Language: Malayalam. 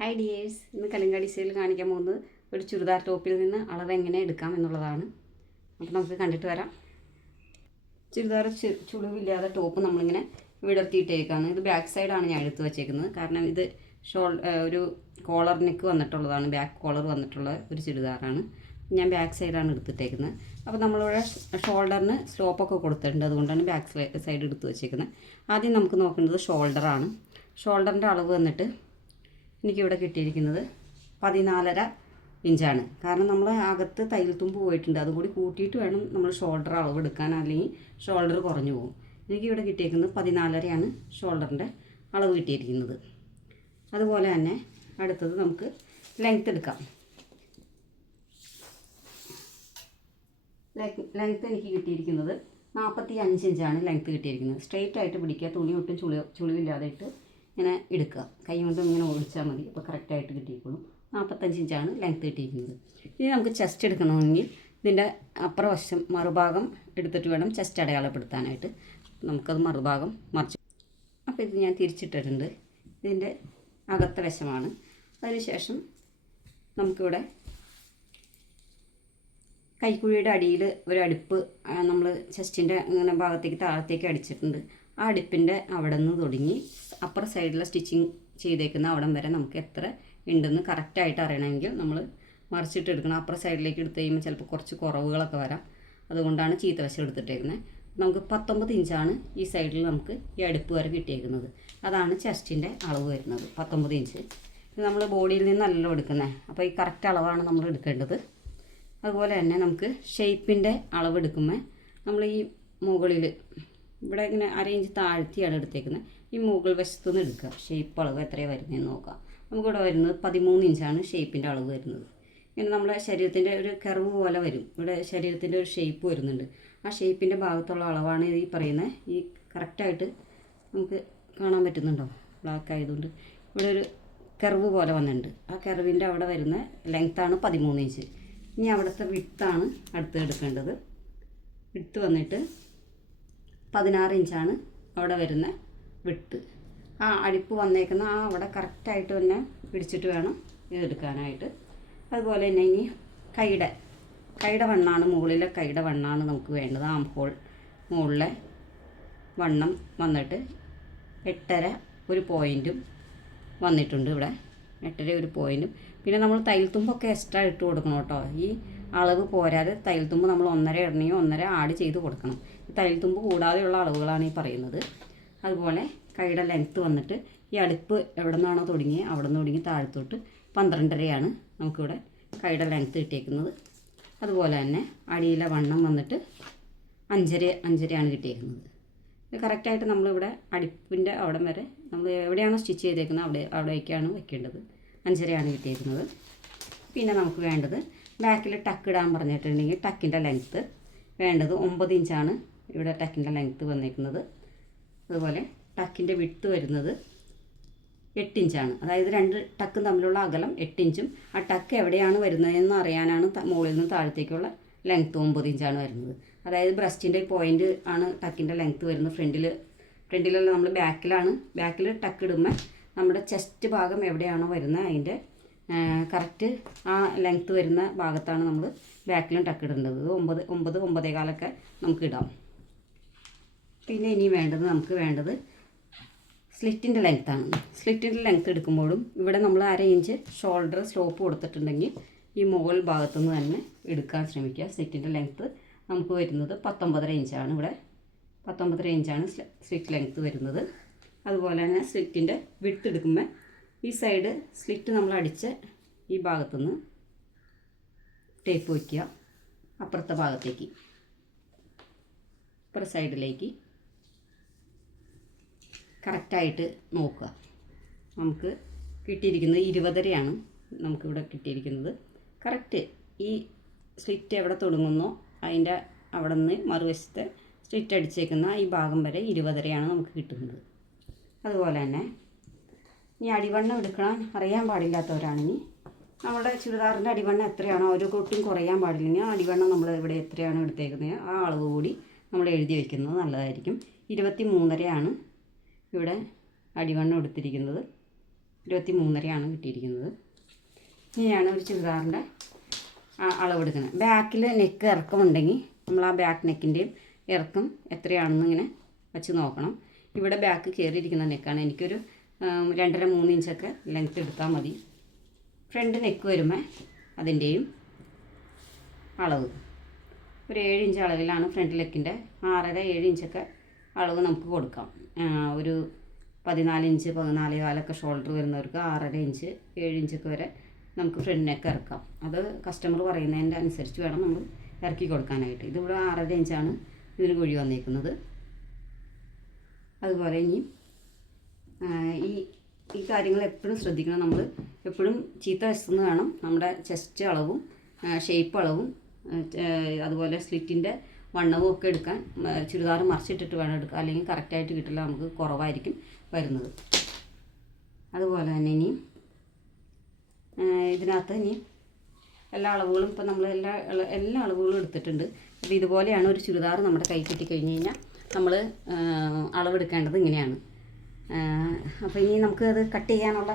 ഹായ് ഡിയേഴ്സ്, ഇന്ന് കലിംഗ ഡിസൈനിൽ കാണിക്കാൻ പോകുന്നത് ഒരു ചുരിദാർ ടോപ്പിൽ നിന്ന് അളവ് എങ്ങനെ എടുക്കാം എന്നുള്ളതാണ്. അപ്പോൾ നമുക്ക് കണ്ടിട്ട് വരാം. ചുരിദാർ ചുളിവില്ലാതെ ടോപ്പ് നമ്മളിങ്ങനെ വിടർത്തിയിട്ടേക്കാണ്. ഇത് ബാക്ക് സൈഡാണ് ഞാൻ എടുത്ത് വെച്ചേക്കുന്നത്. കാരണം ഇത് ഒരു കോളർ നെക്ക് വന്നിട്ടുള്ളതാണ്, ബാക്ക് കോളർ വന്നിട്ടുള്ള ഒരു ചുരിദാറാണ്. ഞാൻ ബാക്ക് സൈഡാണ് എടുത്തിട്ടേക്കുന്നത്. അപ്പോൾ നമ്മളിവിടെ ഷോൾഡറിന് സ്ലോപ്പൊക്കെ കൊടുത്തിട്ടുണ്ട്, അതുകൊണ്ടാണ് ബാക്ക് സൈഡ് എടുത്ത് വെച്ചേക്കുന്നത്. ആദ്യം നമുക്ക് നോക്കേണ്ടത് ഷോൾഡറാണ്. ഷോൾഡറിൻ്റെ അളവ് വന്നിട്ട് എനിക്കിവിടെ കിട്ടിയിരിക്കുന്നത് 14.5 ഇഞ്ചാണ്. കാരണം നമ്മൾ അകത്ത് തയ്യൽ തുമ്പ് പോയിട്ടുണ്ട്, അതുകൂടി കൂട്ടിയിട്ട് വേണം നമ്മൾ ഷോൾഡർ അളവ് എടുക്കാൻ, അല്ലെങ്കിൽ ഷോൾഡർ കുറഞ്ഞു പോകും. എനിക്കിവിടെ കിട്ടിയിരിക്കുന്നത് 14.5 ഷോൾഡറിൻ്റെ അളവ് കിട്ടിയിരിക്കുന്നത്. അതുപോലെ തന്നെ അടുത്തത് നമുക്ക് ലെങ്ത്ത് എടുക്കാം. ലെങ്ത്ത് എനിക്ക് കിട്ടിയിരിക്കുന്നത് 45 ഇഞ്ചാണ് ലെങ്ത്ത് കിട്ടിയിരിക്കുന്നത്. സ്ട്രെയിറ്റ് ആയിട്ട് പിടിക്കുക, തുണി ഒട്ടും ചുളിവില്ലാതെ ഇട്ട് ഇങ്ങനെ എടുക്കുക. കൈ കൊണ്ട് ഇങ്ങനെ ഓടിച്ചാൽ മതി, അപ്പോൾ കറക്റ്റായിട്ട് കിട്ടിയിരിക്കുള്ളൂ. 45 ഇഞ്ചാണ് ലെങ്ത്ത് കിട്ടിയിരിക്കുന്നത്. ഇനി നമുക്ക് ചെസ്റ്റ് എടുക്കണമെങ്കിൽ ഇതിൻ്റെ അപ്പുറവശം മറുഭാഗം എടുത്തിട്ട് വേണം ചെസ്റ്റ് അടയാളപ്പെടുത്താനായിട്ട്. നമുക്കത് മറുഭാഗം മറിച്ച്, അപ്പോൾ ഇത് ഞാൻ തിരിച്ചിട്ടിട്ടുണ്ട്. ഇതിൻ്റെ അകത്തെ വശമാണ്. അതിനുശേഷം നമുക്കിവിടെ കൈക്കുഴിയുടെ അടിയിൽ ഒരു അടുപ്പ് നമ്മൾ ചെസ്റ്റിൻ്റെ ഇങ്ങനെ ഭാഗത്തേക്ക് താഴത്തേക്ക് അടിച്ചിട്ടുണ്ട്. ആ അടുപ്പിൻ്റെ അവിടെ നിന്ന് തുടങ്ങി അപ്പുറ സൈഡിലെ സ്റ്റിച്ചിങ് ചെയ്തേക്കുന്ന അവിടം വരെ നമുക്ക് എത്ര ഉണ്ടെന്ന് കറക്റ്റായിട്ട് അറിയണമെങ്കിൽ നമ്മൾ മറിച്ചിട്ട് എടുക്കണം. അപ്പുറ സൈഡിലേക്ക് എടുത്ത് കഴിയുമ്പോൾ ചിലപ്പോൾ കുറച്ച് കുറവുകളൊക്കെ വരാം. അതുകൊണ്ടാണ് ചീത്തവശം എടുത്തിട്ടേക്കുന്നത്. നമുക്ക് 19 ഇഞ്ചാണ് ഈ സൈഡിൽ നമുക്ക് ഈ അടുപ്പ് വരെ കിട്ടിയേക്കുന്നത്. അതാണ് ചെസ്റ്റിൻ്റെ അളവ് വരുന്നത്, 19 ഇഞ്ച്. ഇത് നമ്മൾ ബോഡിയിൽ നിന്നല്ലല്ലോ എടുക്കുന്നത്, അപ്പോൾ ഈ കറക്റ്റ് അളവാണ് നമ്മൾ എടുക്കേണ്ടത്. അതുപോലെ തന്നെ നമുക്ക് ഷേപ്പിൻ്റെ അളവ് എടുക്കുമ്പോൾ നമ്മൾ ഈ മുകളിൽ ഇവിടെ ഇങ്ങനെ 1/2 ഇഞ്ച് താഴ്ത്തിയാണ് എടുത്തേക്കുന്നത്. ഈ മുകൾ വശത്തുനിന്ന് എടുക്കുക. ഷേപ്പ് അളവ് എത്രയാണ് വരുന്നതെന്ന് നോക്കാം. നമുക്കിവിടെ വരുന്നത് 13 ഇഞ്ചാണ് ഷേപ്പിൻ്റെ അളവ് വരുന്നത്. ഇങ്ങനെ നമ്മുടെ ശരീരത്തിൻ്റെ ഒരു കർവ് പോലെ വരും. ഇവിടെ ശരീരത്തിൻ്റെ ഒരു ഷേപ്പ് വരുന്നുണ്ട്. ആ ഷേപ്പിൻ്റെ ഭാഗത്തുള്ള അളവാണ് ഈ പറയുന്നത്. ഈ കറക്റ്റായിട്ട് നമുക്ക് കാണാൻ പറ്റുന്നുണ്ടോ? ബ്ലാക്ക് ആയതുകൊണ്ട് ഇവിടെ ഒരു കർവ് പോലെ വന്നിട്ടുണ്ട്. ആ കർവിൻ്റെ അവിടെ വരുന്ന ലെങ്ത്താണ് 13 ഇഞ്ച്. ഇനി അവിടുത്തെ വിട്താണ് അടുത്ത് എടുക്കേണ്ടത്. വിട്ട് വന്നിട്ട് 16 ഇഞ്ചാണ് അവിടെ വരുന്ന വിട്ട്. ആ അടിപ്പ് വന്നേക്കുന്ന ആ അവിടെ കറക്റ്റായിട്ട് തന്നെ പിടിച്ചിട്ട് വേണം ഇതെടുക്കാനായിട്ട്. അതുപോലെ തന്നെ ഇനി കൈയുടെ വണ്ണാണ്, മുകളിലെ കൈയുടെ വണ്ണാണ് നമുക്ക് വേണ്ടത്. ആം ഹോൾ മുകളിലെ വണ്ണം വന്നിട്ട് 8.5 ഒരു പോയിൻറ്റും വന്നിട്ടുണ്ട്. ഇവിടെ 8.5 ഒരു പോയിൻറ്റും. പിന്നെ നമ്മൾ തയ്യൽ തുമ്പൊക്കെ എക്സ്ട്രാ ഇട്ട് കൊടുക്കണം കേട്ടോ. ഈ അളവ് പോരാതെ തയ്യൽ തുമ്പ് നമ്മൾ 1.5 ഇടണമെങ്കിൽ 1.5 ആഡ് ചെയ്ത് കൊടുക്കണം. തയ്യൽ തുമ്പ് കൂടാതെയുള്ള അളവുകളാണ് ഈ പറയുന്നത്. അതുപോലെ കൈയുടെ ലെങ്ത്ത് വന്നിട്ട് ഈ അടുപ്പ് എവിടെ നിന്നാണോ തുടങ്ങിയത് അവിടെ നിന്ന് തുടങ്ങി താഴത്തോട്ട് 12.5 നമുക്കിവിടെ കൈയുടെ ലെങ്ത്ത് കിട്ടിയേക്കുന്നത്. അതുപോലെ തന്നെ അടിയിലെ വണ്ണം വന്നിട്ട് 5.5 കിട്ടിയേക്കുന്നത്. ഇത് കറക്റ്റായിട്ട് നമ്മളിവിടെ അടുപ്പിൻ്റെ അവിടം വരെ നമ്മൾ എവിടെയാണോ സ്റ്റിച്ച് ചെയ്തേക്കുന്നത് അവിടേക്കാണ് വെക്കേണ്ടത്. 5.5 കിട്ടിയേക്കുന്നത്. പിന്നെ നമുക്ക് വേണ്ടത് ബാക്കിൽ ടക്ക് ഇടാൻ പറഞ്ഞിട്ടുണ്ടെങ്കിൽ ടക്കിൻ്റെ ലെങ്ത്ത് വേണ്ടത് 9 ഇഞ്ചാണ് ഇവിടെ ടക്കിൻ്റെ ലെങ്ത്ത് വന്നേക്കുന്നത്. അതുപോലെ ടക്കിൻ്റെ വിട്ത്ത് വരുന്നത് 8 ഇഞ്ചാണ്. അതായത് 2 ടക്കും തമ്മിലുള്ള അകലം 8 ഇഞ്ചും ആ ടക്ക് എവിടെയാണ് വരുന്നതെന്ന് അറിയാനാണ് മുകളിൽ നിന്ന് താഴത്തേക്കുള്ള ലെങ്ത്ത് 9 ഇഞ്ചാണ് വരുന്നത്. അതായത് ബ്രസ്റ്റിൻ്റെ പോയിൻ്റ് ആണ് ടക്കിൻ്റെ ലെങ്ത്ത് വരുന്നത്. ഫ്രണ്ടിലല്ല, നമ്മൾ ബാക്കിൽ ടക്ക് ഇടുമ്പോൾ നമ്മുടെ ചെസ്റ്റ് ഭാഗം എവിടെയാണോ വരുന്നത് അതിൻ്റെ കറക്റ്റ് ആ ലെങ്ത്ത് വരുന്ന ഭാഗത്താണ് നമ്മൾ ബാക്കിലും ടക്ക് ഇടേണ്ടത്. 9-9.15 നമുക്ക് ഇടാം. പിന്നെ ഇനി നമുക്ക് വേണ്ടത് സ്ലിറ്റിൻ്റെ ലെങ്ത്താണ്. സ്ലിറ്റിൻ്റെ ലെങ്ത്ത് എടുക്കുമ്പോഴും ഇവിടെ നമ്മൾ 1/2 ഇഞ്ച് ഷോൾഡർ സ്ലോപ്പ് കൊടുത്തിട്ടുണ്ടെങ്കിൽ ഈ മുകൾ ഭാഗത്തുനിന്ന് തന്നെ എടുക്കാൻ ശ്രമിക്കുക. സ്ലിറ്റിൻ്റെ ലെങ്ത്ത് നമുക്ക് വരുന്നത് 19.5 ഇഞ്ചാണ്. ഇവിടെ 19.5 ഇഞ്ചാണ് സ്ലിറ്റ് ലെങ്ത്ത് വരുന്നത്. അതുപോലെ തന്നെ സ്ലിറ്റിൻ്റെ വിഡ്ത്ത് എടുക്കുമ്പോൾ ഈ സൈഡ് സ്ലിറ്റ് നമ്മൾ അടിച്ച ഈ ഭാഗത്തുനിന്ന് ടേപ്പ് വയ്ക്കുക. അപ്പുറത്തെ ഭാഗത്തേക്ക് അപ്പുറത്തെ സൈഡിലേക്ക് കറക്റ്റായിട്ട് നോക്കുക. നമുക്ക് കിട്ടിയിരിക്കുന്നത് 20.5 നമുക്കിവിടെ കിട്ടിയിരിക്കുന്നത്. കറക്റ്റ് ഈ സ്ലിറ്റ് എവിടെ തുടങ്ങുന്നോ അതിൻ്റെ അവിടെ നിന്ന് മറുവശത്തെ സ്ലിറ്റ് അടിച്ചേക്കുന്ന ഈ ഭാഗം വരെ 20.5 നമുക്ക് കിട്ടുന്നത്. അതുപോലെ തന്നെ ഇനി അടിവണ്ണം എടുക്കാൻ അറിയാൻ പാടില്ലാത്തവരാണെങ്കിൽ നമ്മുടെ ചുരിദാറിൻ്റെ അടിവണ്ണം എത്രയാണോ ഒരു കൊട്ടും കുറയാൻ പാടില്ലെങ്കിൽ ആ അടിവണ്ണം നമ്മൾ ഇവിടെ എത്രയാണോ എടുത്തേക്കുന്നത് ആ അളവ് കൂടി നമ്മൾ എഴുതി വയ്ക്കുന്നത് നല്ലതായിരിക്കും. 23.5 ഇവിടെ അടിവണ്ണം എടുത്തിരിക്കുന്നത്. 23.5 കിട്ടിയിരിക്കുന്നത്. ഇങ്ങനെയാണ് ഒരു ചുരിദാറിൻ്റെ അളവെടുക്കുന്നത്. ബാക്കിൽ നെക്ക് ഇറക്കമുണ്ടെങ്കിൽ നമ്മൾ ആ ബാക്ക് നെക്കിൻ്റെയും ഇറക്കം എത്രയാണെന്ന് ഇങ്ങനെ വെച്ച് നോക്കണം. ഇവിടെ ബാക്ക് കയറിയിരിക്കുന്ന നെക്കാണ്. എനിക്കൊരു 2.5-3 ഇഞ്ചൊക്കെ ലെങ്ത്ത് എടുത്താൽ മതി. ഫ്രണ്ട് നെക്ക് വരുമ്പോൾ അതിൻ്റെയും അളവ് ഒരു 7 ഇഞ്ച് അളവിലാണ് ഫ്രണ്ട് നെക്കിൻ്റെ. 6.5-7 ഇഞ്ചൊക്കെ അളവ് നമുക്ക് കൊടുക്കാം. ഒരു 14 ഇഞ്ച് 14.25 ഷോൾഡർ വരുന്നവർക്ക് 6.5 ഇഞ്ച് 7 ഇഞ്ചൊക്കെ വരെ നമുക്ക് ഫ്രണ്ട് നെക്ക് ഇറക്കാം. അത് കസ്റ്റമർ പറയുന്നതിൻ്റെ അനുസരിച്ച് വേണം നമ്മൾ ഇറക്കി കൊടുക്കാനായിട്ട്. ഇതിവിടെ 6.5 ഇഞ്ചാണ് ഇതിന് കുഴി വന്നിരിക്കുന്നത്. അതുപോലെ ഇനി ഈ കാര്യങ്ങൾ എപ്പോഴും ശ്രദ്ധിക്കണം. നമ്മൾ എപ്പോഴും ചീത്ത വശത്തുനിന്ന് വേണം നമ്മുടെ ചെസ്റ്റ് അളവും ഷേപ്പ് അളവും അതുപോലെ സ്ലിറ്റിൻ്റെ വണ്ണവും ഒക്കെ എടുക്കാൻ. ചുരിദാർ മറിച്ചിട്ടിട്ട് വേണം എടുക്കുക, അല്ലെങ്കിൽ കറക്റ്റായിട്ട് കിട്ടില്ല, നമുക്ക് കുറവായിരിക്കും വരുന്നത്. അതുപോലെ തന്നെ ഇനി ഇതിനകത്ത് ഇനി എല്ലാ അളവുകളും ഇപ്പോൾ നമ്മൾ എല്ലാ അളവുകളും എടുത്തിട്ടുണ്ട്. അപ്പോൾ ഇതുപോലെയാണ് ഒരു ചുരിദാർ നമ്മുടെ കൈ കിട്ടിക്കഴിഞ്ഞ് കഴിഞ്ഞാൽ നമ്മൾ അളവെടുക്കേണ്ടത് ഇങ്ങനെയാണ്. അപ്പോൾ ഇനി നമുക്ക് അത് കട്ട് ചെയ്യാനുള്ള